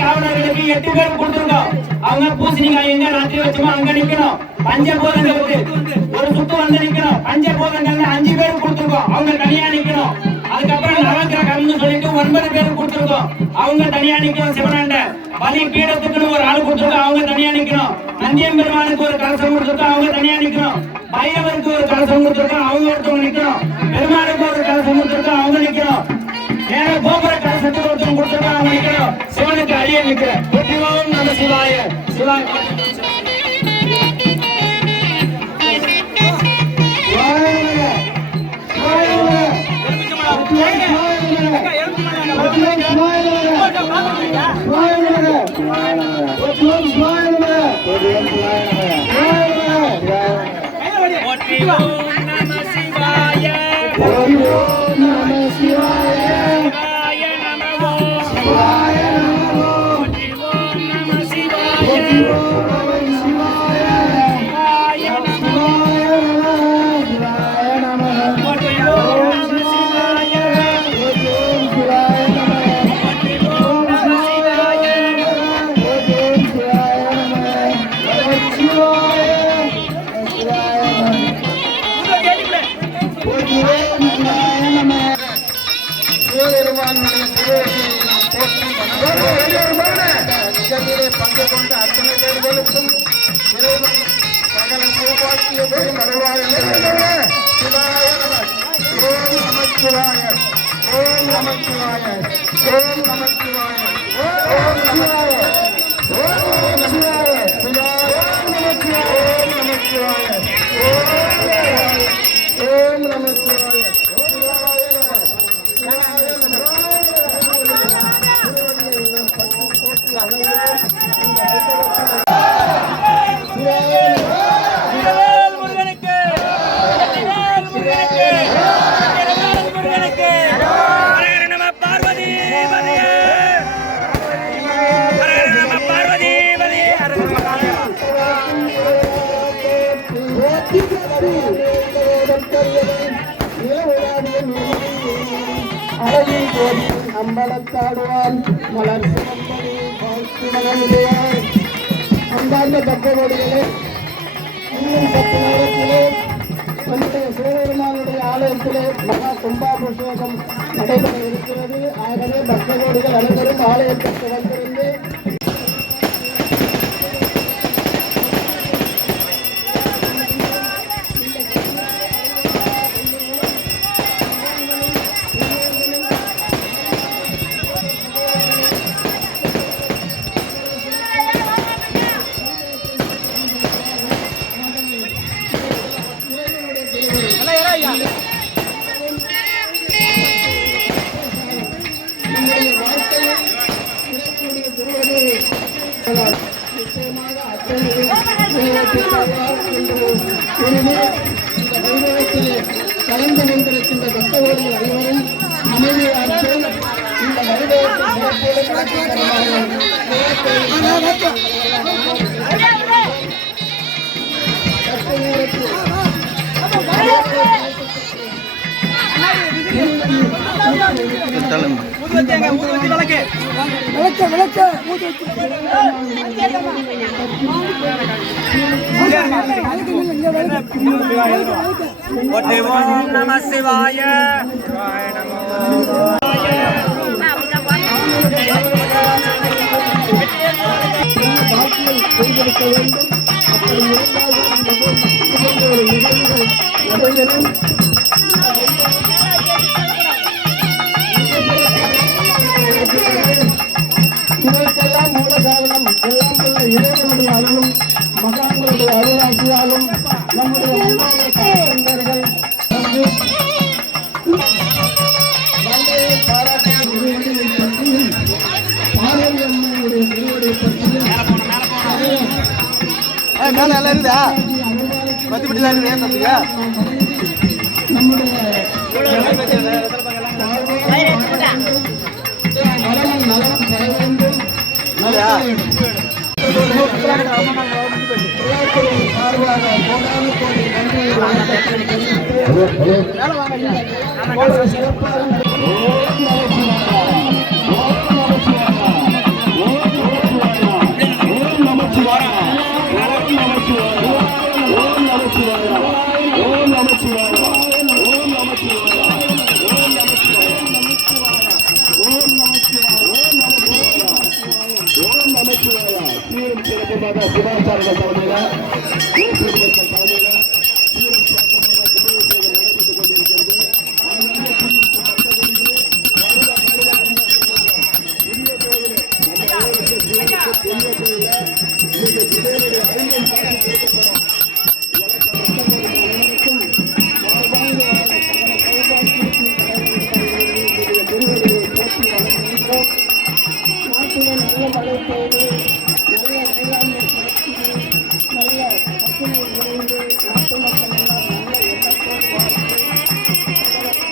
காவலர்களுக்கு 8 பேர் கொடுத்துருக்கோம். அவங்க பூசணிக்காய் எங்க ராத்திரி வச்சுமோ அங்க நிக்கணும். பஞ்சபூதங்களுக்கு ஒரு சுத்து வந்து நிக்கணும். பஞ்சபூதங்களுக்கு 5 பேர் கொடுத்துருக்கோம். அவங்க தனியா நிக்கணும். அதுக்கப்புறம் நவக்கிரகம்னு சொல்லிட்டு 9 பேர் கொடுத்துருக்கோம். அவங்க தனியா நிக்கணும். சிவனாண்ட பலி பீடத்துக்குன்னு ஒரு ஆள் கொடுத்துருக்கோம். அவங்க தனியா நிக்கணும். நந்தியம் பெருமானுக்கு ஒரு கலசம் கொடுத்துருக்கோம். அவங்க தனியா நிக்கணும். பைரவருக்கு ஒரு கலசம் கொடுத்துருக்கோம். அவங்க ஒருத்தவங்க நிக்கணும். பெருமாளுக்கு ஒரு கலசம் கொடுத்துருக்கோம். அவங்க நிக்கணும். ஏன்னா கோபுர கலசத்துக்கு ஒருத்தவங்க கொடுத்துருக்கோம். அவங்க நிக்கணும். சிவனுக்கு அழிய நிக்கிறேன். ஓம் நம சிவாய. சிவாய பங்கு கொண்ட அத்தனை பேர்களுக்கும் இறைவன் சகல சௌபாக்கியத்தையும் அருள்வாய். சிவாய நம. ஓம் நமச்சிவாய. ஓம் நமச்சிவாய. ஓம் நமச்சிவாய. ஓம் நமச்சிவாய. ஓம் நமச்சிவாய. ஓம் நமச்சிவாய. ஓம் நமச்சிவாய. அம்பலத்தாடுவான் மலர் அந்தாண்ட பக்தகோடிகளே, இன்னும் 10 நேரத்திலே நம்முடைய சிவபெருமானுடைய ஆலயத்திலே மகா கும்பாபிஷேகம் நடைபெற இருக்கிறது. ஆகவே பக்தகோடிகள் அனைவரும் ஆலயத்திற்கு வந்திருந்து கலந்து கொண்டிருக்கின்ற பக்தர்கள் அனைவரும் அமைதியாற்று இந்த ஓம் நம சிவாய. செய்திருக்க வேண்டும். அப்படி இருந்தால் இதற்கெல்லாம் மூல காரணம் எல்லாம் உள்ள இறைவனுடைய அருளும் மகான்களுடைய அருளாட்சியாலும் நம்முடைய முன்னோர்கள் நம்முடைய அப்படியா? விழாக்குழுவின் சார்பாக கோடானு கோடி நன்றியை வணக்கத்தை தெரிவித்து சிறப்பாக ஓம் நமச்சிவாயா, ஓம் நமச்சிவாயா, ஓம் நமச்சிவாயா, ஓம் நமச்சிவாயா, ஓம் நமச்சிவாயா, ஓம் நமச்சிவாயா, ஓம் நமச்சிவாயா, ஓம் நமச்சிவாயா, ஓம் நமச்சிவாயா. சீரும் சிறப்புமாக சிவாச்சாரியர்கள் தலைமையில் தலைமையில் சீரும் சிறப்புமாக கும்பாபிஷேகம் நடைபெற்றுக் கொண்டிருக்கிறது. நாட்டிலே நல்ல மழை பெய்து நல்ல வேளாண்மை சிறப்பு நல்ல பசுமை விளைந்து நாட்டு மக்கள் எல்லாம் நல்ல எண்ணத்தோடு வாழ்ந்து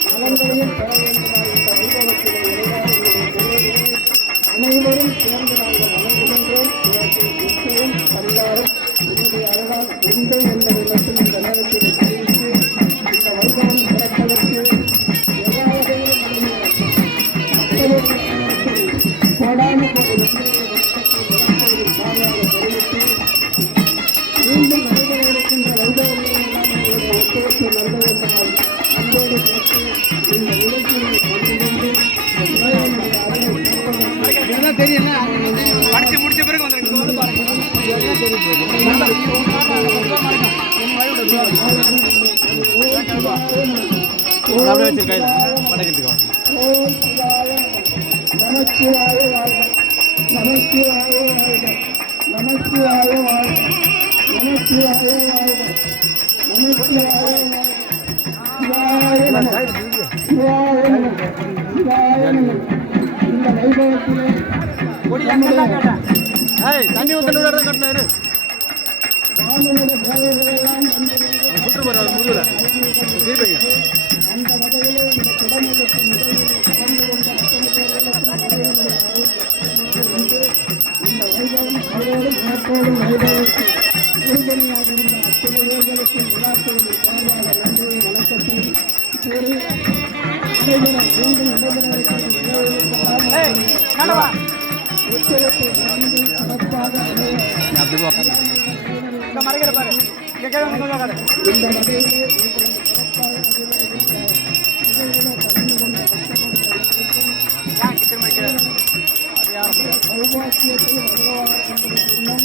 நலன்களையும் பெற வேண்டுமாய் இந்த வைபவத்திலே இறைவாறுகளை அனைவரும் சேர்ந்து நாங்கள் வணங்குகின்றோம். இவற்றை நிச்சயம் எல்லாரும் என்னுடைய அருளால் உண்டு என்பதை மட்டும் இந்த நேரத்தில் தெரிவித்து இந்த வைபவம் சிறப்பதற்கு எல்லா வகையிலும் மக்களுடைய கோடானு கோடி மீண்டும் நடைபெற இருக்கின்ற வைபவங்களெல்லாம் உங்களுடைய ஒத்துழைப்பு நல்லதென்றால் அன்போடு கேட்டு இந்த நிகழ்ச்சியை பகிர்ந்து இறைவனுடைய அருளை படிச்சு முடிச்ச பிறகு வந்துருக்கு. ஓம் சிவாய நமச்சிவாய வாழ்க, நமச்சிவாய வாழ்க, நமச்சிவாய வாழ்க, நமச்சிவாய வாழ்க, நமச்சிவாய வாழ்க, சிவாய நம, சிவாய நம, சிவாய நம. இந்த வைபவத்திலே தண்ணி ஊத்தல கட்டினாரு ராமனுடைய தேவைகளெல்லாம் வந்திருந்து சுற்றுப்போறாரு முதுகுல திருப்பைங்க. அந்த வகையிலே இந்த குடமுழுக்கு நிகழ்வில் கலந்து கொண்ட அத்தனை பேர்களுக்கும் இறைவனுடைய அருள் உண்டு. இந்த வைபவம் அவரோடு சிறப்போடும் வைபவத்தை உறுதுணையாக இருந்த அத்தனை பேர்களுக்கும் விழாக்களின் சார்பாக நன்றியை வணக்கத்தை கூறி மீண்டும் நடைபெற இருக்கிற நிகழ்வுகளுக்கு ஒத்துழைப்பை நன்றி சிறப்பாக அமைய இந்த வகையிலே சிறப்பாக சௌபாக்கியத்தை வருவார் என்பது இன்னும்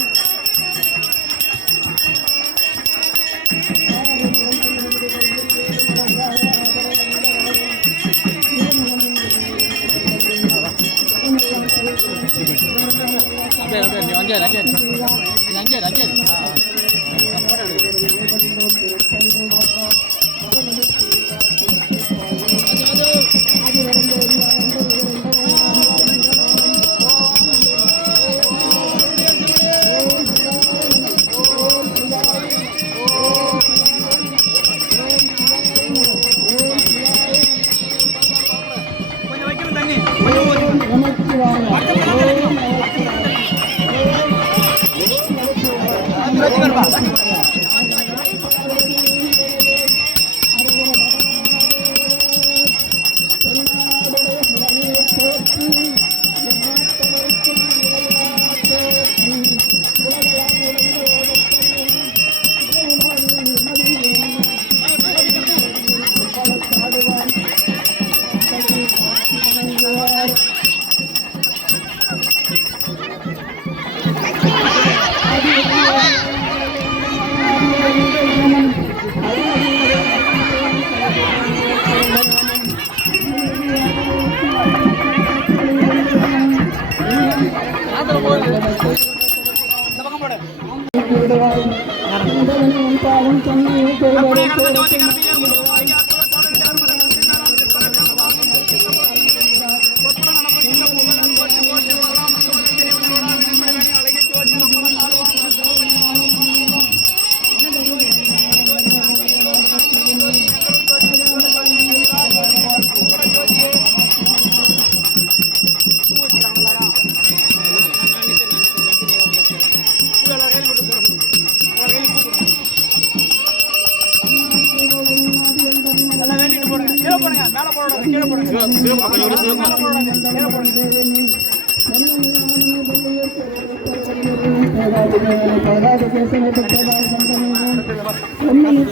பலகாத கேசனை பெற்றதால் பொன்னணி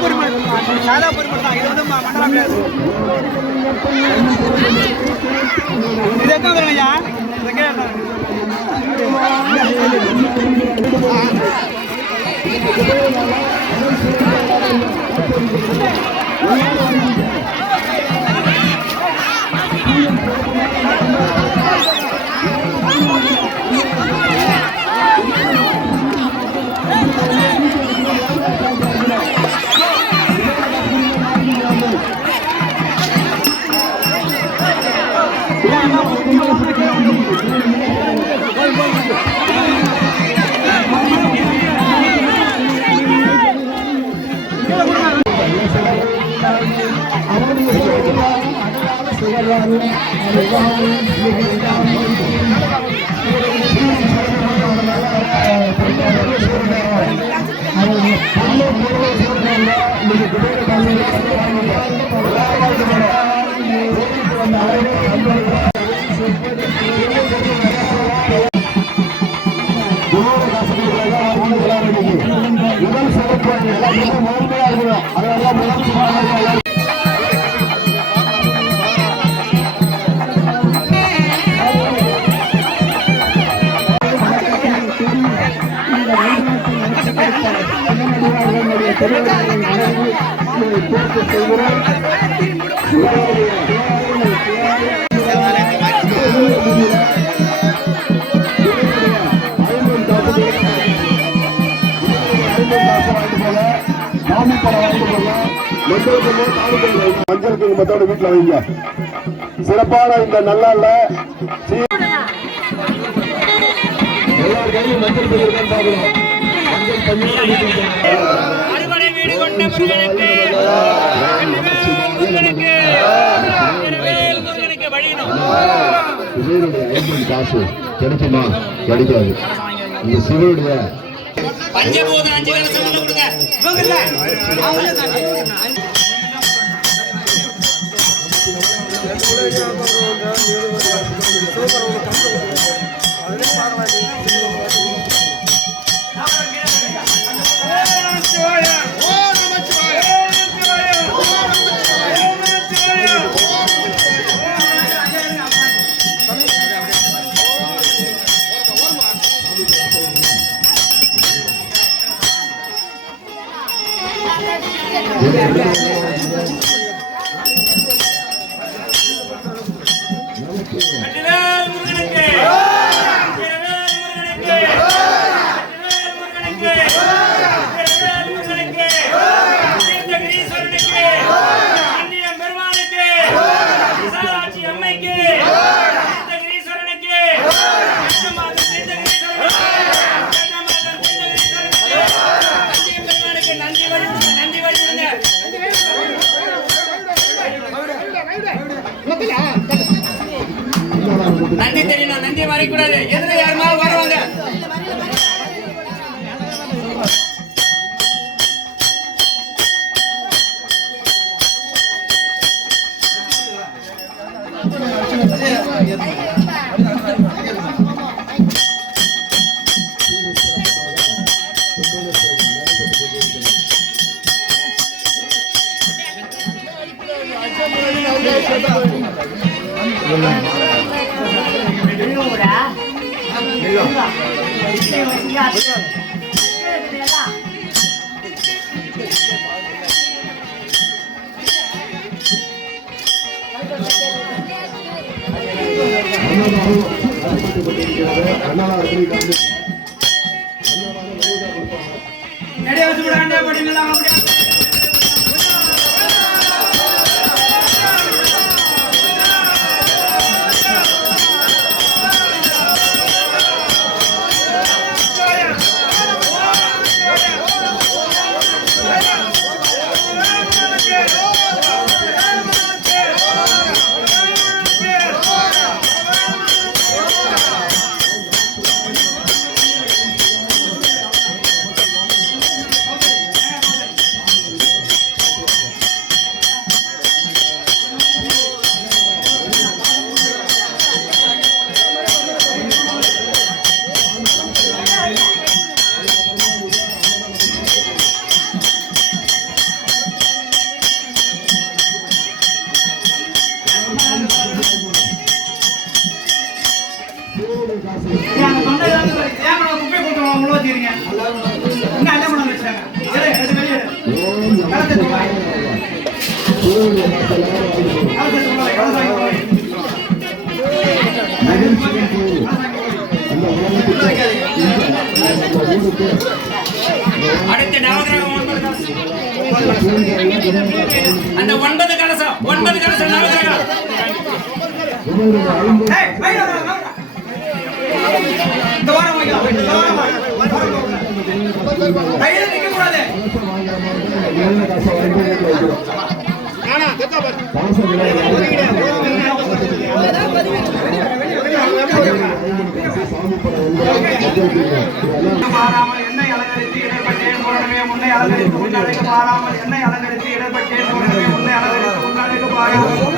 பொருளை சாதா பொறுமை தான். இது வந்து மண்டலம் கிடையாது. இது எத்தனை தடவை ஐயா? முதல் சிறப்பு முதன்மையாக இருக்கணும். அதெல்லாம் முதல் மஞ்சளுக்கு மத்தோட வீட்டுல வைங்க. சிறப்பான இந்த நல்லால எல்லார் கையிலும் மஞ்சள் இருக்கான்னு பாக்கணும். அறுவடை வீடு கொண்ட முருகனுக்கு காசு கிடைக்குமா? கிடைக்காது. இந்த சிவனுடைய பஞ்சபூதம் 5 கலசம் கொடுங்க. நன்றி தெரியணும். நன்றி வரக்கூடாது. எதிர யாருமா வருவாங்க. வச்சுட்டாங்க இன்னும் அண்ணன் பண்ண வச்சுட்டாங்க கலத்தை சொல்லுவாங்க அடுத்த நவகிரகம் அந்த 9 கலசம் நவகிரகம் இந்த வாரம் நிக்க கூடாது மாறாமல் என்னை அலங்கரித்து இடப்பட்டேன் போனமே முன்னை அலங்கரித்து உன்னழைக்க மாறாமல் என்னை அலங்கரித்து இடப்பட்டேன் போனமே முன்னை அலங்கரித்து உன்னழைக்க மாறாமல்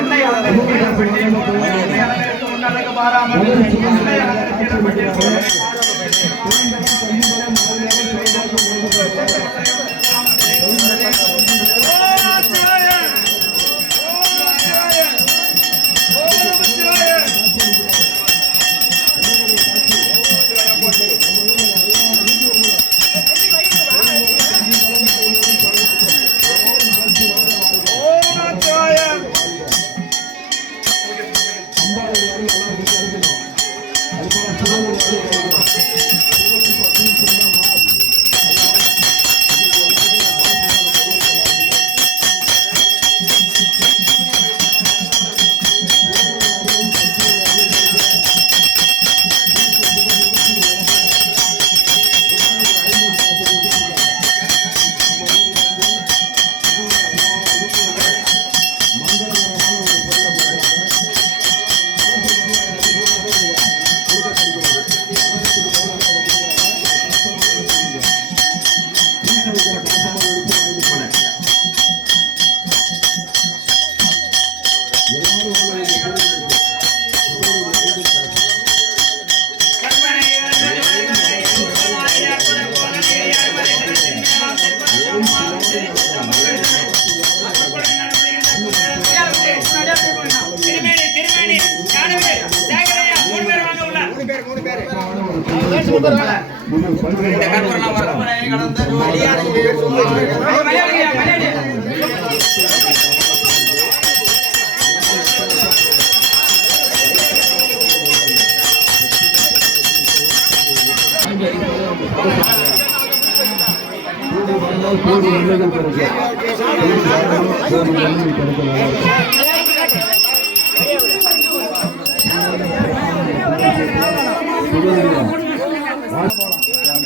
என்னை அலங்கரித்து இடப்பட்டேன் போனமே முன்னை அலங்கரித்து உன்னழைக்க மாறாமல் என்னை அலங்கரித்து இடப்பட்டேன் போனமே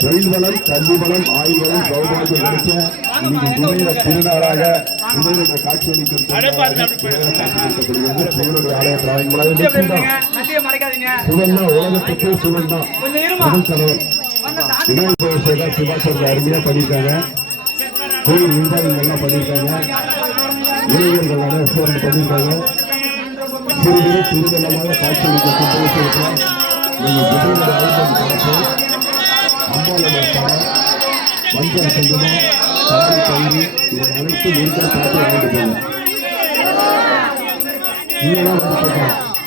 தொழில் வளம், கல்வி வளம், ஆயுள் வளம், சௌபாகியம் கிடைக்க இன்னைக்கு துணையில திருநாளாக துணையில காட்சியளிக்கும் சிவனுடைய ஆலய சிவன்னா உலகத்துக்கு சிவன் தான் முதல் தலைவர். விநாயகர் சிவாசர் அருமையா பண்ணியிருக்காங்க. கோயில் நிர்வாகிகள் எல்லாம் பண்ணியிருக்காங்க. இளைஞர்கள் அனைவரும் பண்ணியிருக்காங்க. சிறுவரை திருவள்ளமாக காட்சியளிக்கும் நீங்கள் புதுவை ஆயுதம் பார்த்து அம்பாளுடைய பணம் மஞ்சள் செஞ்சமா சாரி பயிரி இதை அனைத்து நெருக்கடி பார்த்து வாங்கிட்டு போங்க. நீங்களாம்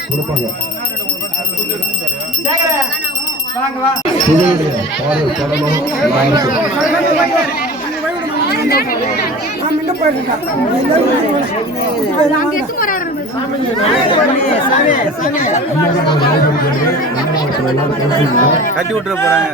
கொடுப்பாங்க. சிவனுடைய பாடல் படமும் கட்டி விட்டுற போறாங்க.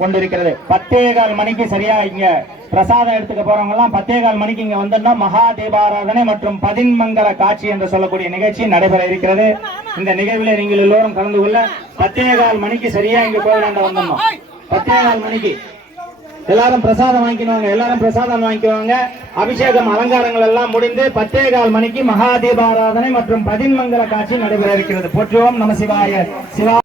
கொண்டிருக்கிறது. 10:15 மணிக்கு சரியா இங்க பிரசாதம் எடுத்துக்க போறவங்க எல்லாம் 10:15 மணிக்கு இங்க வந்தோம்னா மகா தீபாராதனை மற்றும் பதின்மங்கல காட்சி என்று சொல்லக்கூடிய நிகழ்ச்சி நடைபெற இருக்கிறது. இந்த நிகழ்வில் நீங்கள் எல்லோரும் கலந்து கொள்ள 10:15 மணிக்கு சரியா இங்க கோயிலாண்ட வந்தோம். 10:15 மணிக்கு எல்லாரும் பிரசாதம் வாங்கிக்குவாங்க. எல்லாரும் பிரசாதம் வாங்கிக்குவாங்க. அபிஷேகம் அலங்காரங்கள் எல்லாம் முடிந்து 10:15 மணிக்கு மகா தீபாராதனை மற்றும் பதின்மங்கல காட்சி நடைபெற இருக்கிறது. போற்றுவோம் நம சிவாய. சிவா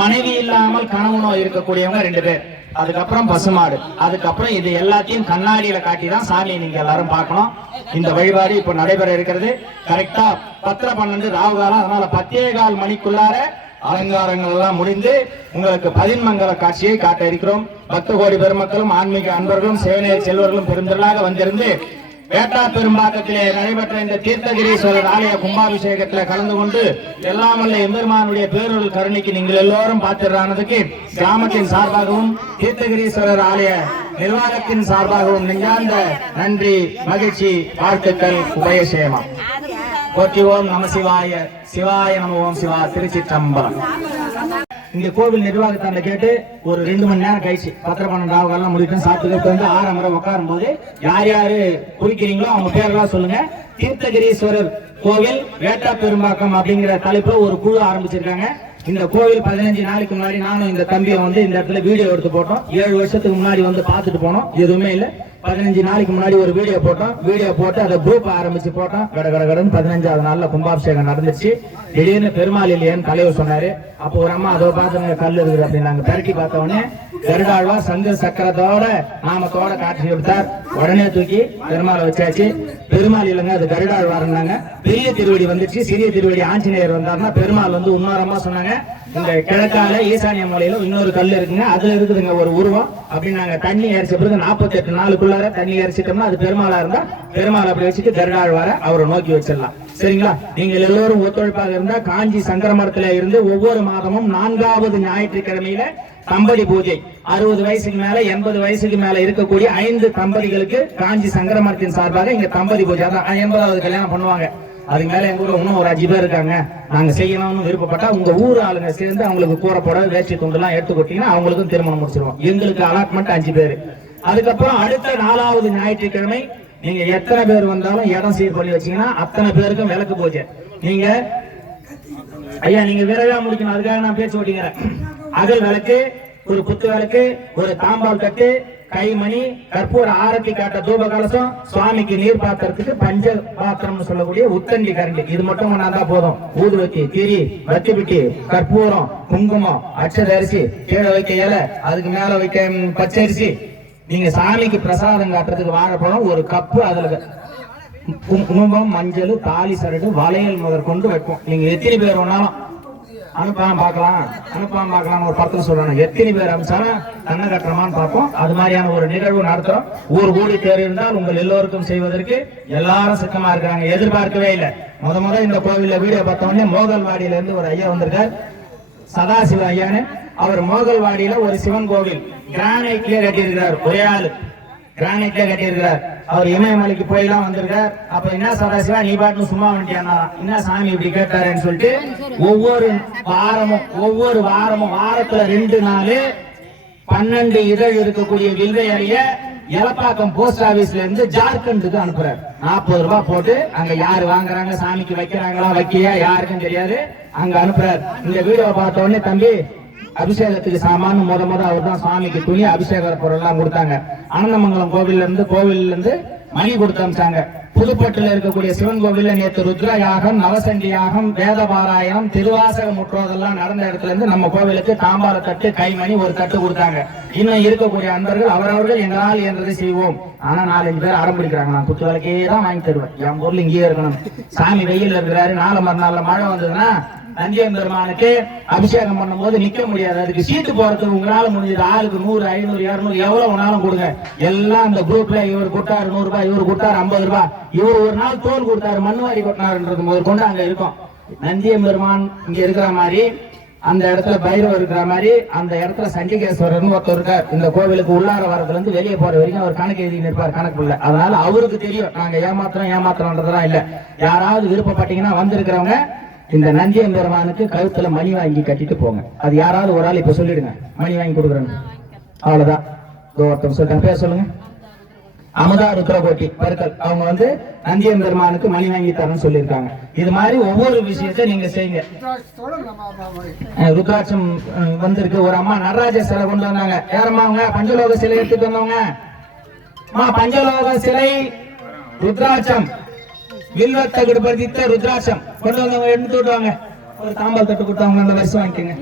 மனைவி இல்லாமல் கணவனோ இருக்கக்கூடியவங்க 2 பேர், அதுக்கப்புறம் பசுமாடு, அதுக்கப்புறம் இது எல்லாத்தையும் கண்ணாடியில காட்டி தான் சாமியை நீங்க எல்லாரும் பார்க்கணும். இந்த வழிபாடு இப்ப நடைபெற இருக்கிறது. கரெக்டா 10:12 ராகு காலம். அதனால 10:15 மணிக்குள்ளார அலங்காரங்கள் எல்லாம் முடிந்து உங்களுக்கு பதின்மங்கல காட்சியை காட்ட இருக்கிறோம். 10 கோடி பெருமக்களும் ஆன்மீக அன்பர்களும் சேவனைய செல்வர்களும் பெருந்திரளாக வந்திருந்து வேட்டா பெரும்பாக்கத்திலே நடைபெற்ற இந்த தீர்த்தகிரீஸ்வரர் ஆலய கும்பாபிஷேகத்தில் கலந்து கொண்டு எல்லாம் வல்ல எம்பெருமானுடைய பேரொருள் கருணைக்கு நீங்கள் எல்லோரும் பாத்திரானதுக்கு கிராமத்தின் சார்பாகவும் தீர்த்தகிரீஸ்வரர் ஆலய நிர்வாகத்தின் சார்பாகவும் நெஞ்சார்ந்த நன்றி, மகிழ்ச்சி, வாழ்த்துக்கள், உபயசேமா. போற்றி ஓம் நம சிவாய, சிவாய நம ஓம் சிவா. திருச்சிற்றம்பலம். இந்த கோவில் நிர்வாகத்தாண்ட கேட்டு ஒரு 2 மணி நேரம் கழிச்சு 10-12 ராவுகள்லாம் முடிட்டு சாப்பிட்டு வந்து 6 முறை உட்காரும் போது யார் யாரு குறிக்கிறீங்களோ அவங்க பேரெல்லாம் சொல்லுங்க. தீர்த்தகிரீஸ்வரர் கோவில் வேட்டா பெரும்பாக்கம் அப்படிங்கிற தலைப்புல ஒரு குழு ஆரம்பிச்சிருக்காங்க. இந்த கோவில் 15 நாளைக்கு முன்னாடி நானும் இந்த தம்பியை வந்து இந்த இடத்துல வீடியோ எடுத்து போட்டோம். 7 வருஷத்துக்கு முன்னாடி வந்து பார்த்துட்டு போனோம். எதுவுமே இல்லை. 15 நாளைக்கு முன்னாடி ஒரு வீடியோ போட்டோம். வீடியோ போட்டு அதை குரூப் ஆரம்பிச்சு போட்டோம். கடகடன்னு 15வது நாள்ல கும்பாபிஷேகம் நடந்துச்சு. திடீர்னு பெருமாள் இல்லையேன்னு தலைவர் சொன்னாரு. அப்போ ஒரு அம்மா அதோ பார்த்து கல் இருக்குது அப்படின்னு நாங்க பெருக்கி பார்த்த உடனே கருடாழ்வா சங்க சக்கரத்தோட நாமத்தோட காட்சி கொடுத்தார். உடனே தூக்கி பெருமாளை வச்சாச்சு. பெருமாள் இல்லைங்க, அது கருடாழ்வாருன்னாங்க. பெரிய திருவடி வந்துச்சு. சிறிய திருவடி ஆஞ்சநேயர் வந்தாருன்னா பெருமாள் வந்து இன்னொரு சொன்னாங்க, இந்த கிழக்கால ஈசானிய மலையில இன்னொரு கல் இருக்குங்க, அதுல இருக்குதுங்க ஒரு உருவம் அப்படின்னு. நாங்க தண்ணி அரிச்ச பிறகு 48 நாளுக்குள்ளார தண்ணி அரிச்சிட்டோம்னா அது பெருமாளா இருந்தா பெருமாள் அப்படி வச்சுட்டு கருடாழ்வார அவரை நோக்கி வச்சிடலாம். சரிங்களா? நீங்கள் எல்லோரும் ஒத்துழைப்பாக இருந்தா காஞ்சி சங்கரமரத்துல இருந்து ஒவ்வொரு மாதமும் 4வது ஞாயிற்றுக்கிழமையில தம்பதி பூஜை 60 வயசுக்கு மேல 80 வயசுக்கு மேல இருக்கக்கூடிய 5 தம்பதிகளுக்கு காஞ்சி சங்கரமரத்தின் சார்பாக இங்க தம்பதி பூஜை. அதான் 80வது கல்யாணம் பண்ணுவாங்க. அதுக்கு மேல எங்க ஊர்ல இன்னும் ஒரு 5 பேர் இருக்காங்க. நாங்க செய்யணும்னு விருப்பப்பட்டா உங்க ஊர் ஆளுங்க சேர்ந்து அவங்களுக்கு கூறப்பட வேஷ்டி துண்டு எல்லாம் எடுத்து கொடுத்தீங்கன்னா அவங்களுக்கும் திருமணம் முடிச்சிருவோம். எங்களுக்கு அலாட்மெண்ட் 5 பேர். அதுக்கப்புறம் அடுத்த 4வது ஞாயிற்றுக்கிழமை நீங்க எத்தனை பேர் வந்தாலும் இடம் சீர் பண்ணி வச்சீங்கன்னா அத்தனை பேருக்கும் விளக்கு பூஜை. நீங்க ஐயா நீங்க விரைவா முடிக்கணும், அதுக்காக நான் பேச்சு ஓட்டிக்கிறேன். அகல் விளக்கு, ஒரு குத்து விளக்கு, ஒரு தாம்பால் தட்டு, கைமணி, கற்பூர ஆரத்தி காட்ட தூப கலசம், சுவாமிக்கு நீர் பாத்திரத்துக்கு பஞ்ச பாத்திரம் சொல்லக்கூடிய உத்தண்டி கரண்டி, இது மட்டும் கொண்டாந்தா போதும். ஊதுவத்தி, திரி, வத்திபிட்டி, கற்பூரம், குங்குமம், அச்சதரிசி, கீழே வைக்க இலை, அதுக்கு மேல வைக்க பச்சரிசி. நீங்க சாமிக்கு பிரசாதம் காட்டுறதுக்கு வாழைப்பழம் ஒரு கப்பு, அதுல குங்குமம், மஞ்சள், தாலி சரடு, வளையல் முதற்கொண்டு வைப்போம். நீங்க எத்தனை பேர் வேணாலும் அனுப்பாம பார்க்கலாம் ஒரு படத்துல சொல்றாங்க. எத்தனை பேர் அனுப்பிச்சாலும் கண்ணை கட்டுறமான்னு பார்ப்போம். அது மாதிரியான ஒரு நிகழ்வு நடத்துறோம். ஊர் கூடி தேர் இருந்தால் உங்கள் எல்லோருக்கும் செய்வதற்கு எல்லாரும் சித்தமா இருக்காங்க. எதிர்பார்க்கவே இல்லை. முத இந்த கோவில்ல வீடியோ பார்த்த உடனே மோகல்வாடியில இருந்து ஒரு ஐயா வந்திருக்கார், சதாசிவ ஐயான்னு. அவர் மோகல்வாடியில ஒரு சிவன் கோவில் கிரானைட்லயே கட்டியிருக்கிறார். ஒரே ஆளு கிரானைட்ல கட்டியிருக்கிறார். அவர் இமயமலைக்கு போயெல்லாம் வந்திருக்கார். அப்ப என்ன சதாசிவா நீ பாட்டு சும்மா வந்துட்டியானா, என்ன சாமி இப்படி கேட்டாருன்னு சொல்லிட்டு ஒவ்வொரு வாரமும் வாரத்துல 2 நாள் 12 இதழ் இருக்கக்கூடிய வில்வை அறைய எலப்பாக்கம் போஸ்ட் ஆபீஸ்ல இருந்து ஜார்க்கண்டுக்கு அனுப்புறாரு. 40 ரூபாய் போட்டு அங்க யாரு வாங்குறாங்க, சாமிக்கு வைக்கிறாங்களா வைக்கையா யாருக்கும் தெரியாது, அங்க அனுப்புறாரு. இந்த வீடியோ பார்த்த உடனே தம்பி அபிஷேகத்துக்கு சாமான் முத அவர் தான் சுவாமிக்கு துணி அபிஷேக பொருள் எல்லாம் கொடுத்தாங்க. அனந்தமங்கலம் கோவில்ல இருந்து மணி கொடுத்து அனுப்பிச்சாங்க. புதுப்பட்டுல இருக்கக்கூடிய சிவன் கோவில்ல நேற்று ருத்ர யாகம், நவசண்டி யாகம், வேத பாராயணம், திருவாசக முற்றோதெல்லாம் நடந்த இடத்துல இருந்து நம்ம கோவிலுக்கு தாம்பால தட்டு, கைமணி ஒரு தட்டு கொடுத்தாங்க. இன்னும் இருக்கக்கூடிய அன்பர்கள் அவரவர்கள் எங்களால் என்றதை செய்வோம். ஆனா 4-5 பேர் ஆரம்பிக்கிறாங்க. நான் குத்து விளக்கே தான் வாங்கி தருவேன், என் பொருள் இங்கேயே இருக்கணும். சாமி வெயில் இருக்கிறாரு, 4 மறுநாள்ல மழை வந்ததுன்னா நந்தியம் பெருமானுக்கு அபிஷேகம் பண்ணும் போது நிக்க முடியாது. அதுக்கு சீட்டு போறதுக்கு உங்களால முடிஞ்சது ஆளுக்கு 100, 500, 200 எவ்வளவு வேணாலும் கொடுங்க. எல்லாம் அந்த குரூப்ல இவர் கொடுத்தாரு 100 ரூபாய், இவர் கொடுத்தாரு 50 ரூபாய், இவர் ஒரு நாள் தோல் கொடுத்தாரு, மண்ணுவாரி கொட்டினாருன்றது முதல் கொண்டு அங்க இருக்கும். நந்தியம் பெருமான் இங்க இருக்கிற மாதிரி, அந்த இடத்துல பைரவர் இருக்கிற மாதிரி, அந்த இடத்துல சண்டிகேஸ்வரர்னு ஒருத்தர் இருக்கார். இந்த கோவிலுக்கு உள்ளார வரதுல இருந்து வெளியே போற வரைக்கும் அவர் கணக்கு எழுதி நிற்பார், கணக்குள்ள. அதனால அவருக்கு தெரியும் நாங்க ஏமாத்துறோம்ன்றதெல்லாம் இல்ல. யாராவது விருப்பப்பட்டீங்கன்னா வந்திருக்கிறவங்க இந்த நந்தியம் பெருமானுக்கு கழுத்துல மணி வாங்கி கட்டிட்டு போங்க. அது யாராவது ஒரு ஆள் இப்ப சொல்லிடுங்க, மணி வாங்கி கொடுக்குறேன்னு. அவ்வளவுதான். ஒருத்தர் சொல்லிட்டாங்க, பேர் சொல்லுங்க. அமுதா ருத்ரகோட்டி பருக்கல், அவங்க வந்து நந்தியம் பெருமானுக்கு மணி வாங்கி தரேன்னு சொல்லியிருக்காங்க. இது மாதிரி ஒவ்வொரு விஷயத்தை நீங்க செய்யுங்க. ருத்ராட்சம் வந்திருக்கு. ஒரு அம்மா நடராஜ சிலை கொண்டு வந்தாங்க. யாரம்மா அவங்க? பஞ்சலோக சிலை எடுத்துட்டு வந்தவங்க. பஞ்சலோக சிலை, ருத்ராட்சம், வில்வத்தகடு பதித்த ருத்ராட்சம் கொண்டு வந்தவங்க எடுத்து விடுவாங்க. ஒரு தாம்பால் தட்டு கொடுத்தவங்க அந்த வருஷம் வாங்கிக்கோங்க.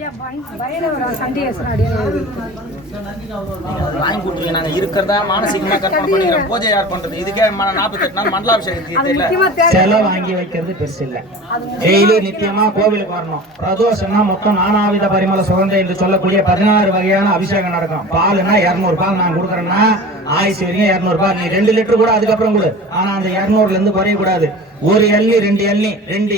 வாங்கி கொடுத்துருங்க. நாங்க இருக்கிறதா மானசீகமா கற்பனை பண்ணிக்கிறோம். பூஜை யார் பண்றது? இதுக்கே 48 நாள் மண்டலாபிஷேகம் செலவு வாங்கி வைக்கிறது பெருசு இல்ல. டெய்லி நித்தியமா கோவிலுக்கு வரணும். பிரதோஷம்னா மொத்தம் 4 பரிமள சுகந்த என்று சொல்லக்கூடிய 16 வகையான அபிஷேகம் நடக்கும். பாலுனா 200 பால் நான் கொடுக்குறேன்னா ஆயுசு வரைக்கும் 200 ரூபாய். நீ 2 லிட்டர் கூட அதுக்கப்புறம் கொடு. ஆனா அந்த 200ல இருந்து குறைய கூடாது. ஒரு எள்ளி 2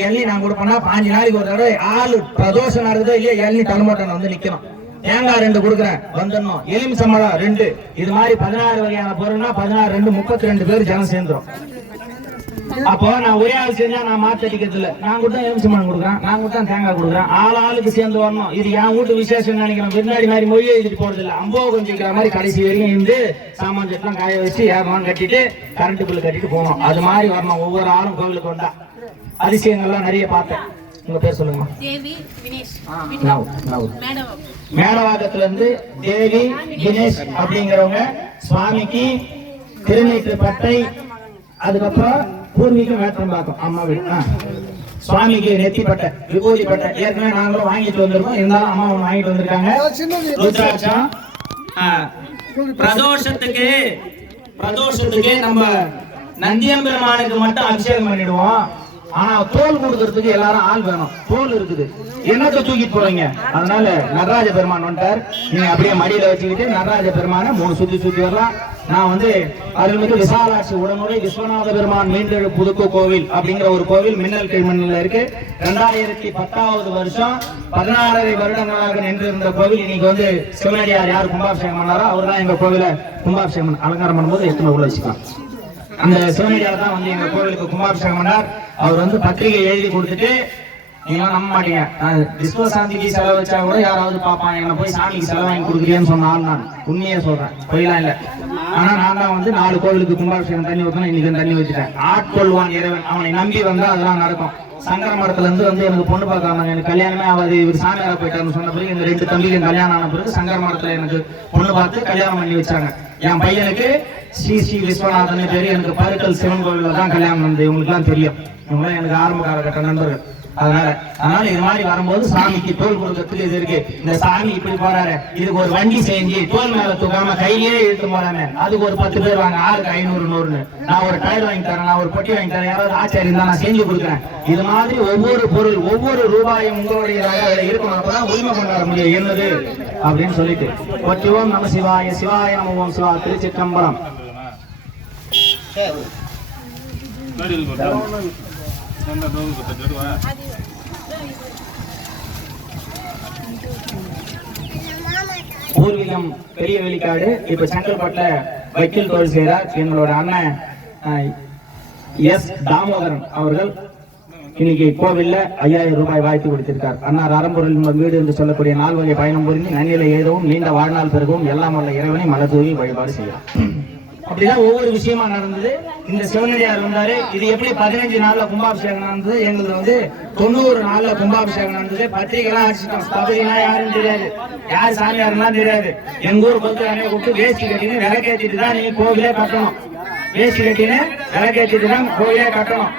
எள்ளி நான் கொடுப்பேன்னா 5 நாளைக்கு ஒரு தடவை ஆளு பிரதோஷம் நடக்குதோ இல்லையா எள்ளி தலைமாட்டம் வந்து நிக்கணும். தேங்காய் 2 கொடுக்குறேன் வந்துடணும். எலுமிச்சம்பழம் 2. இது மாதிரி 16 வகையான பொருள்னா 16 2 32 பேர் ஜனம் சேர்ந்துரும். அப்போ நான் ஒரே ஆள் செஞ்சா நான் மாத்தி அடிக்கிறது இல்ல. நான் கூட தான் எலுமிச்சம்பழம் கொடுக்குறேன், நான் கூட தான் தேங்காய் கொடுக்குறேன். ஆளுக்கு சேர்ந்து வரணும். இது என் வீட்டு விசேஷம் நினைக்கிறேன். விருந்தாடி மாதிரி மொழியை எழுதிட்டு போறது இல்ல. அம்போ கொஞ்சிக்கிற மாதிரி கடைசி வரைக்கும் இருந்து சாமான் செட்டுலாம் காய வச்சு ஏறணும் கட்டிட்டு கரண்ட் பில்லு கட்டிட்டு போகணும். அது மாதிரி வரணும். ஒவ்வொரு ஆளும் கோவிலுக்கு வந்தா அதிசயங்கள்லாம் நிறைய பார்த்தேன். உங்க பேர் சொல்லுங்க. மேடவாக்கத்துல இருந்து தேவி தினேஷ் அப்படிங்கிறவங்க சுவாமிக்கு திருநீற்று பட்டை, அதுக்கப்புறம் பூர்வீகம் வேற்றம்பாக்கம் அம்மா வீடு, சுவாமிக்கு நெத்தி பட்டை விபூதி பட்டை ஏற்கனவே நாங்களும் வாங்கிட்டு வந்திருக்கோம். இருந்தாலும் அம்மா ஒன்று வாங்கிட்டு வந்திருக்காங்க. ருத்ராட்சம் பிரதோஷத்துக்கு நம்ம நந்தியம்பெருமானுக்கு மட்டும் அபிஷேகம் பண்ணிடுவோம். ஆனா தோல் கொடுக்கறதுக்கு எல்லாரும் ஆள் வேணும். தோல் இருக்குது, என்னத்தை தூக்கிட்டு போறீங்க? அதனால நடராஜ பெருமான் வந்துட்டார். நீங்க அப்படியே மடியில வச்சுக்கிட்டு நடராஜ பெருமான 3 சுத்தி வரலாம். நான் வந்து அருள்மிகு விசாலாட்சி உடனுரை விஸ்வநாத பெருமான் மீண்டெழு புதுக்கு கோவில் அப்படிங்கிற ஒரு கோவில் மின்னல் கைமண்ணில் இருக்கு. 2010வது வருஷம் 16 வருடங்களாக நின்றிருந்த கோவில் இன்னைக்கு வந்து சிவனடியார் யார் கும்பாபிஷேகம் பண்ணாரோ அவர் தான் எங்க கோவில கும்பாபிஷேகம் அலங்காரம் பண்ணும்போது எத்தனை உள்ள வச்சுக்கலாம். அந்த சிவனடியார் தான் வந்து எங்க கோவிலுக்கு கும்பாபிஷேகம் பண்ணார். அவர் வந்து பத்திரிகை எழுதி கொடுத்துட்டு, நீங்க நம்ப மாட்டீங்க, விஸ்வசாந்திக்கு செலவு வச்சா கூட யாராவது பாப்பான், என்ன போய் சாமிக்கு செலவு வாங்கி கொடுக்குறேன்னு சொன்னாலும் நான் உண்மையே சொல்றேன், பொய்லாம் இல்ல. ஆனா நான் தான் வந்து 4 கோவிலுக்கு கும்பாபிஷேகம் தண்ணி ஊற்றணும். இன்னைக்கு தண்ணி ஊற்றிட்டேன். ஆட்கொள்வான் இறைவன், அவனை நம்பி வந்தா அதெல்லாம் நடக்கும். சங்கர மடத்துல இருந்து வந்து எனக்கு பொண்ணு பார்க்கறாங்க. எனக்கு கல்யாணமே ஆகாது, இவர் சாமியாரா போயிட்டாருன்னு சொன்ன பிறகு எங்க 2 தம்பிக்கு கல்யாணம் ஆன பிறகு சங்கர மடத்துல எனக்கு பொண்ணு பார்த்து கல்யாணம் பண்ணி வச்சாங்க. என் பையனுக்கு ஸ்ரீ விஸ்வநாதன் பேரு. எனக்கு பருக்கல் சிவன் கோவில்ல தான் கல்யாணம் வந்து இவங்களுக்கு எல்லாம் தெரியும். இவங்களாம் எனக்கு ஆரம்ப காலகட்ட நண்பர்கள். அதனால இது மாதிரி வரும்போது சாமிக்கு தோல் கொடுக்கறதுக்கு இது இருக்கு. இந்த சாமி இப்படி போறாரு, இதுக்கு ஒரு வண்டி செஞ்சு தோல் மேல தூக்காம கையிலேயே இழுத்து போறாங்க. அதுக்கு ஒரு 10 பேர் வாங்க, ஆளுக்கு 500 100ன்னு. நான் ஒரு டயர் வாங்கி தரேன், நான் ஒரு பொட்டி வாங்கி தரேன், யாராவது ஆச்சாரியம் தான் நான் செஞ்சு கொடுக்குறேன். இது மாதிரி ஒவ்வொரு பொருள் ஒவ்வொரு ரூபாயும் உங்களுடையதாக அதுல இருக்கணும். அப்பதான் உரிமை கொண்டாட முடியும் என்னது அப்படின்னு சொல்லிட்டு ஓம் நம சிவாய சிவாய நம ஓம் சிவா. திருச்சிற்றம்பலம். பூர்வீகம் பெரிய வெளிக்காடு. இப்ப செங்கல்பட்டுல வக்கீல் தொழில் செய்கிறார் எங்களோட அண்ணன் எஸ் தாமோதரன் அவர்கள். இன்னைக்கு கோவில்ல 5000 ரூபாய் வாழ்த்து கொடுத்திருக்கார். அன்னார் அறம்பொருள் வீடு என்று சொல்லக்கூடிய 4 வகை பயணம் புரிந்து நன்னிலை ஏதவும் நீண்ட வாழ்நாள் பெருகவும் எல்லாம் வல்ல இறைவனை மலர் தூவி வழிபாடு செய்யலாம். அப்படிதான் ஒவ்வொரு விஷயமா நடந்தது. இந்த சிவனடியார் வந்தாரு. இது எப்படி 15 நாள்ல கும்பாபிஷேகம் நடந்தது, எங்களுக்கு வந்து 90 நாள்ல கும்பாபிஷேகம் நடந்தது. பத்திரிகை எல்லாம் அடிச்சிட்டோம். ஸ்தபதினா யாருன்னு தெரியாது, யார் சாமியாருன்னா தெரியாது. எங்க ஊர் பொறுத்து கூப்பிட்டு வேஷ்டி கட்டின்னு விளக்கேற்றிட்டு தான் நீ கோவிலே கட்டணும். வேஷ்டி கட்டின்னு விளக்கேற்றிட்டு தான் கோவிலே கட்டணும்.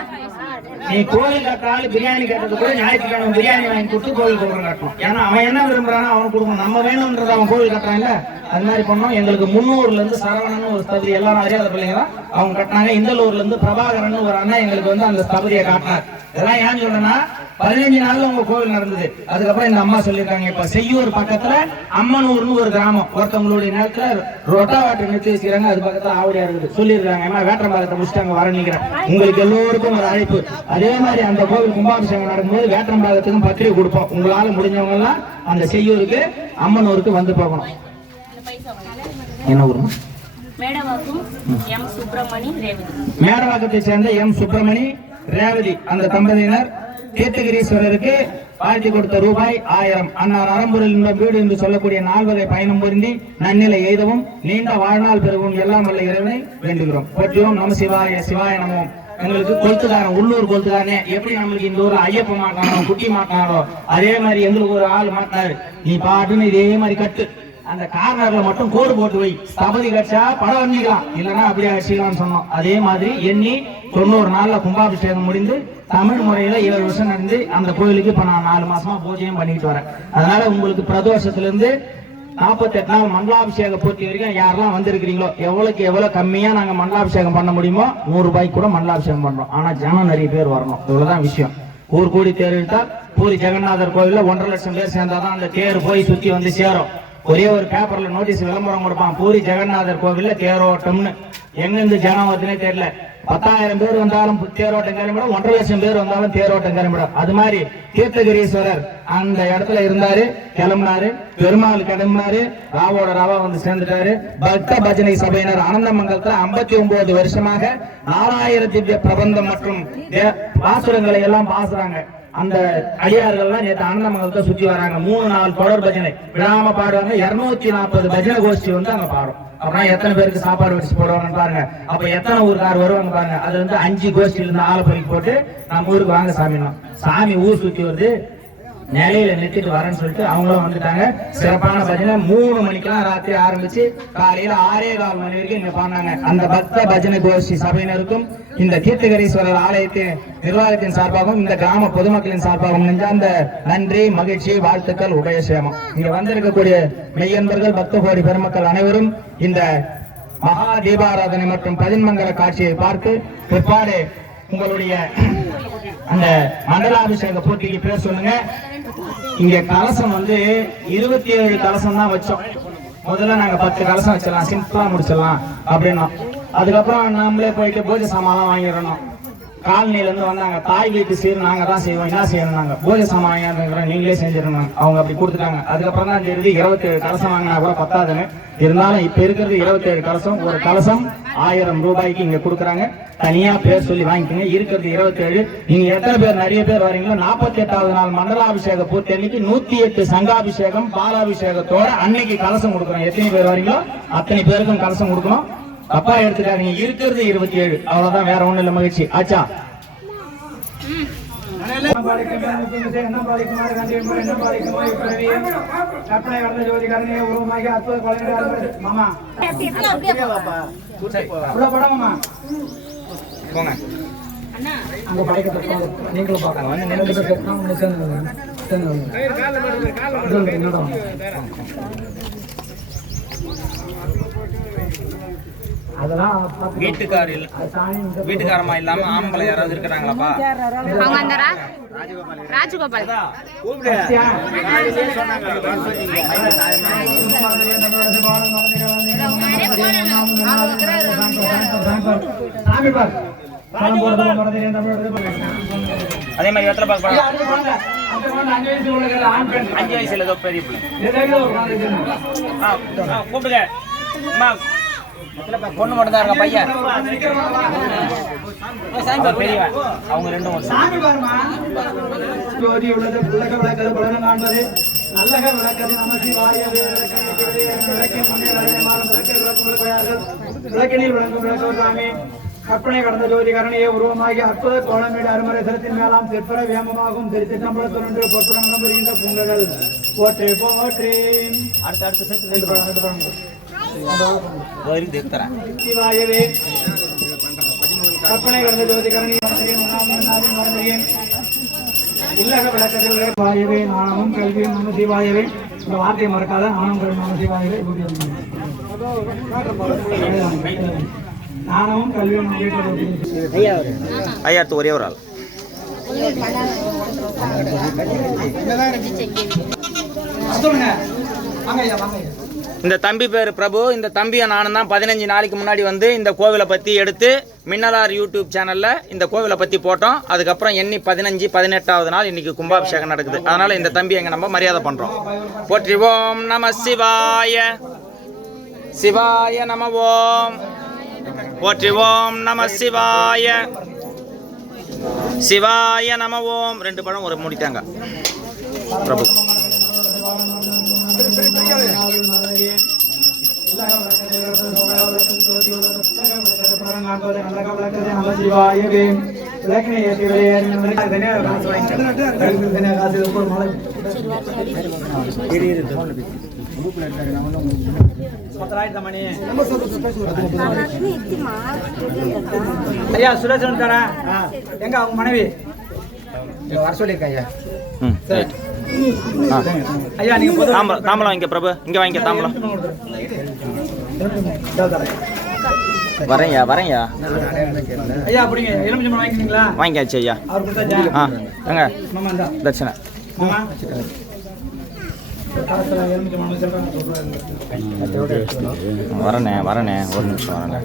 நீ கோவில் கட்டாலும் பிரியாணி கட்டுறது கூட ஞாயிற்றுக்கிழமை பிரியாணி வாங்கி கொடுத்து கோவில் கோபுரம் கட்டணும். ஏன்னா அவன் என்ன விரும்புறானோ அவன் கொடுக்கணும். நம்ம வேணும்ன்றது அவன் கோவில் கட்டுறான்ல, அது மாதிரி பண்ணோம். எங்களுக்கு 300ல இருந்து சரவணன் ஒரு ஸ்தபதி, எல்லாம் அறியாத பிள்ளைங்க தான் அவங்க கட்டினாங்க. இந்தலூர்ல இருந்து பிரபாகரன் ஒரு அண்ணா எங்களுக்கு வந்து அந்த ஸ்தபதியை காட்டினார். இதெல்லாம் ஏன் சொல்றேன்னா 15 நாள்ல உங்க கோவில் நடந்தது. அதுக்கப்புறம் இந்த அம்மா சொல்லியிருக்காங்க, இப்ப செய்யூர் பக்கத்துல அம்மனூர்னு ஒரு கிராமம், ஒருத்தவங்களுடைய நேரத்துல ரொட்டாவாட்டை நிறுத்தி வச்சுக்கிறாங்க. அது பக்கத்துல ஆவடியா இருக்குது சொல்லியிருக்காங்க. ஏன்னா வேற்றம்பாக்கத்தை முடிச்சுட்டு வர நிக்கிறேன். உங்களுக்கு எல்லோருக்கும் ஒரு அழைப்பு. அதே மாதிரி அந்த கோவில் கும்பாபிஷேகம் நடக்கும்போது வேற்றம்பாக்கத்துக்கும் பத்திரிகை கொடுப்போம். உங்களால முடிஞ்சவங்க எல்லாம் அந்த செய்யூருக்கு அம்மனூருக்கு வந்து போகணும். என்ன ஊர்? மேடவாக்கத்தை சேர்ந்த எம் சுப்பிரமணி ரேவதி அந்த தம்பதியினர் தீர்த்தகிரீஸ்வரருக்கு வாழ்த்தி கொடுத்த ரூபாய் 1000. அன்னார் அறம்பொருள் வீடு என்று சொல்லக்கூடிய 4 வகை பயணம் புரிந்து நன்னிலை எய்தவும் நீண்ட வாழ்நாள் பெறவும் எல்லாம் வல்ல இறைவனை வேண்டுகிறோம். போற்றியோம் நம சிவாய சிவாய நமோம். எங்களுக்கு கொளுத்துக்காரன், உள்ளூர் கொளுத்துக்காரனே எப்படி நம்மளுக்கு இந்த ஊர்ல ஐயப்ப மாட்டானோ குட்டி மாட்டானோ அதே மாதிரி எங்களுக்கு ஒரு ஆள் மாட்டாரு. நீ பாட்டுன்னு இதே மாதிரி கட்டு, அந்த கார்னர்ல மட்டும் கோடு போட்டு வை. ஸ்தபதி கட்சா படம் வண்டிக்கலாம், இல்லைன்னா அப்படியே அடிச்சுக்கலாம்னு சொன்னோம். அதே மாதிரி எண்ணி 90 நாள்ல கும்பாபிஷேகம் முடிந்து தமிழ் முறையில 7 வருஷம் நடந்து அந்த கோயிலுக்கு இப்ப நான் 4 மாசமா பூஜையும் பண்ணிட்டு வரேன். அதனால உங்களுக்கு பிரதோஷத்துல இருந்து 48 நாள் மண்டலாபிஷேக பூர்த்தி வரைக்கும் யாரெல்லாம் வந்திருக்கிறீங்களோ எவ்வளவு கம்மியா நாங்க மண்டலாபிஷேகம் பண்ண முடியுமோ 100 ரூபாய்க்கு கூட மண்டலாபிஷேகம் பண்றோம். ஆனா ஜனம் நிறைய பேர் வரணும், இவ்வளவுதான் விஷயம். ஊர் கூடி தேர் இழுத்தா பூரி ஜெகநாதர் கோவில்ல 1.5 லட்சம் பேர் சேர்ந்தாதான் அந்த தேர் போய் சுத்தி வந்து சேரும். ஒரே ஒரு பேப்பர்ல நோட்டீஸ் விளம்பரம் கொடுப்பான், பூரி ஜெகநாதர் கோவில்ல தேரோட்டம்னு. எங்கிருந்து ஜனம் வருதுன்னே தெரியல. 10,000 பேர் வந்தாலும் தேரோட்டம் கிளம்பிடும், 1,50,000 பேர் வந்தாலும் தேரோட்டம் கிளம்பிடும். அது மாதிரி தீர்த்தகிரீஸ்வரர் அந்த இடத்துல இருந்தாரு, கிளம்பினாரு, பெருமாள் கிளம்பினாரு, ராவோட ராவா வந்து சேர்ந்துட்டாரு. பக்த பஜனை சபையினர் ஆனந்தமங்கலத்துல 59 வருஷமாக 4000 திவ்ய பிரபந்தம் மற்றும் பாசுரங்களை எல்லாம் பாசுறாங்க. அந்த அடியார்கள்லாம் நேற்று ஆனந்தமங்கலத்தை சுற்றி வராங்க. 3 நாள் தொடர் பஜனை விடாம பாடுவாங்க. 240 பஜனை கோஷ்டி வந்து அங்க பாடும். அப்புறம் எத்தனை பேருக்கு சாப்பாடு வச்சு போடுவாங்கன்னு பாருங்க. அப்ப எத்தனை ஊருக்கார் வருவாங்க பாருங்க. அது வந்து 5 கோஷ்டியில இருந்து ஆளை பறிக்கு போட்டு நம்ம ஊருக்கு வாங்க சாமினா. சாமி ஊர் சுத்தி வருது, நிலையில நிறுத்திட்டு வரேன்னு சொல்லிட்டு அவங்களும் வந்துட்டாங்க. சிறப்பான பஜனை 3 மணிக்கெல்லாம் ராத்திரி ஆரம்பிச்சு காலையில 6:15 மணி வரைக்கும் இங்க பாடினாங்க. அந்த பக்த பஜனை கோஷ்டி சபையினருக்கும் இந்த தீர்த்தகிரீஸ்வரர் ஆலயத்தின் நிர்வாகத்தின் சார்பாகவும் இந்த கிராம பொதுமக்களின் சார்பாகவும் நெஞ்சார்ந்த நன்றி, மகிழ்ச்சி, வாழ்த்துக்கள், உபயசேமம். இங்க வந்திருக்கக்கூடிய மெய்யன்பர்கள் பக்த கோடி பெருமக்கள் அனைவரும் இந்த மகா தீபாராதனை மற்றும் பதின்மங்கல காட்சியை பார்த்து பிற்பாடு உங்களுடைய அந்த மண்டலாபிஷேக போட்டிக்கு பேர் சொல்லுங்க. இங்க கலசம் வந்து 27 கலசம் தான் வச்சோம். முதல்ல நாங்க 10 கலசம் வச்சிடலாம், சிம்பிளா முடிச்சிடலாம் அப்படின்னோம். அதுக்கப்புறம் நாமளே போயிட்டு பூஜை சாமான் வாங்கிடணும். காலனில இருந்து வந்தாங்க, தாய் வீட்டு சீர் நாங்க தான் செய்வோம், என்ன செய்யணும், நாங்க பூஜை சாமான் வாங்கிடுறோம், நீங்களே செஞ்சிடணும். அவங்க அப்படி கொடுத்துட்டாங்க. அதுக்கப்புறம் தான் தெரியுது 27 கலசம் வாங்கினா கூட பத்தாதுன்னு. இருந்தாலும் இப்ப இருக்கிறது 27 கலசம். ஒரு கலசம் 1000 ரூபாய்க்கு இங்க கொடுக்குறாங்க. தனியா பேர் சொல்லி வாங்கிக்கோங்க. இருக்கிறது 27. நீங்க எத்தனை பேர் நிறைய பேர் வரீங்களோ 48வது நாள் மண்டலாபிஷேக பூர்த்தி அன்னைக்கு 108 சங்காபிஷேகம் பாலாபிஷேகத்தோட அன்னைக்கு கலசம் கொடுக்குறோம். எத்தனை பேர் வரீங்களோ அத்தனை பேருக்கும் கலசம் கொடுக்கணும். தப்பா எடுத்துக்காதீங்க. இருக்கிறது 27, அவ்வளவுதான், வேற ஒண்ணு இல்ல. மகிழ்ச்சி ஆச்சா. நீங்களும் வீட்டுக்காரமா இல்லாம ஆம்பளை யாராவது இருக்கிறாங்களாப்பா? ராஜகோபால் அதே மாதிரி எத்தனை பார்க்க 5 வயசுல ஏதோ பெரிய கூப்பிடுங்க. பொண்ணு மட்டும் தான் இருக்க பையன் பெரியவன். அவங்க 2 ஜோதி உள்ளது புலக விளக்கது புலன காண்பது நல்லக விளக்கது நம சிவாயவே விளக்கினில் விளங்கும் விளக்கு சாமி கற்பனை கடந்த ஜோதிகரணையே உருவமாகி அற்புத கோலமேடு அருமறை சிரத்தின் மேலாம் சிற்பர வேமமாகும் திருச்சிற்றம்பலத்தொன்று பொற்புடங்களும் பெறுகின்ற பூங்ககள் போற்றே போற்றே. அடுத்த சிவாயவே கற்பனை கடந்த ஜோதிகரணி இல்லக விளக்கத்தில் வாயவே நாணமும் கல்வியும் நம சிவாயவே. இந்த வார்த்தையை மறக்காத, நாணம் கல்வி நம சிவாயவே. நாணமும் கல்வியும் ஐயா ஒரே ஒரு ஆள். இந்த தம்பி பேர் பிரபு. இந்த தம்பியை நானும் தான் 15 நாளைக்கு முன்னாடி வந்து இந்த கோவிலை பற்றி எடுத்து மின்னலார் யூடியூப் சேனலில் இந்த கோவிலை பற்றி போட்டோம். அதுக்கப்புறம் எண்ணி 15, 18வது நாள் இன்னைக்கு கும்பாபிஷேகம் நடக்குது. அதனால் இந்த தம்பி எங்கள் நம்ம மரியாதை பண்ணுறோம். போற்றி ஓம் நம சிவாய, சிவாய நம ஓம். போற்றி ஓம் நம சிவாய, சிவாய நம ஓம். 2 பழம் ஒரு மூடிட்டாங்க பிரபு. ஐயா சுரேஷன் தாரா எங்க அவங்க மனைவி வர சொல்லியிருக்கேன் ஐயா. ஐயா நீங்க தாம்பலம் வாங்க பிரபு, இங்க வாங்க தாம்பலம். வரேன்யா வரேன்யா. ஐயா அப்படிங்க எலுமிச்சம்பழம் வாங்கிக்கிறீங்களா? வாங்கியாச்சு ஐயா. அவர் கொடுத்தாச்சா? எங்க தட்சணை. வரனே ஒரு நிமிஷம் வரனே.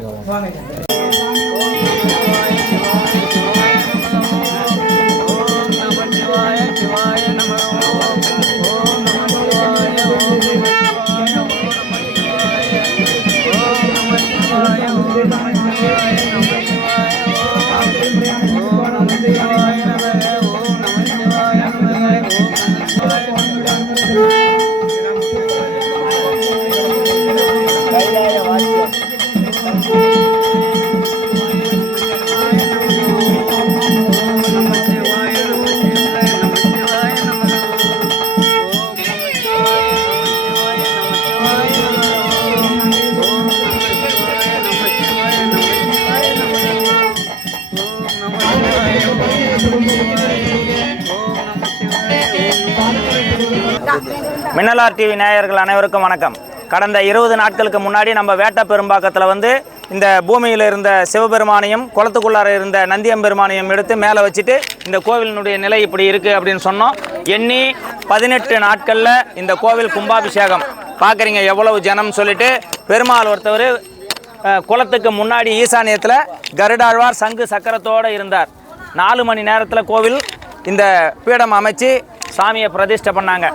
மின்னலார் டிவி நேயர்கள் அனைவருக்கும் வணக்கம். கடந்த 20 நாட்களுக்கு முன்னாடி நம்ம வேட்ட பெரும்பாக்கத்தில் வந்து இந்த பூமியில் இருந்த சிவபெருமானையும் குளத்துக்குள்ளார இருந்த நந்தியம்பெருமானையும் எடுத்து மேலே வச்சுட்டு இந்த கோவிலினுடைய நிலை இப்படி இருக்குது அப்படின்னு சொன்னோம். எண்ணி 18 நாட்களில் இந்த கோவில் கும்பாபிஷேகம் பார்க்குறீங்க எவ்வளவு ஜனம் சொல்லிட்டு பெருமாள் ஒருத்தவர் குளத்துக்கு முன்னாடி ஈசானியத்தில் கருடாழ்வார் சங்கு சக்கரத்தோடு இருந்தார். 4 மணி நேரத்தில் கோவில் இந்த பீடம் அமைச்சு சாமியை பிரதிஷ்டை பண்ணாங்க.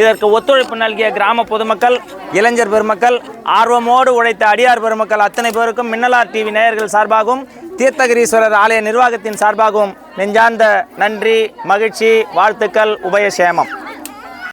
இதற்கு ஒத்துழைப்பு நல்கிய கிராம பொதுமக்கள், இளைஞர் பெருமக்கள், ஆர்வமோடு உழைத்த அடியார் பெருமக்கள் அத்தனை பேருக்கும் மின்னலார் டிவி நேயர்கள் சார்பாகவும் தீர்த்தகிரீஸ்வரர் ஆலய நிர்வாகத்தின் சார்பாகவும் நெஞ்சார்ந்த நன்றி, மகிழ்ச்சி, வாழ்த்துக்கள், உபயசேமம்.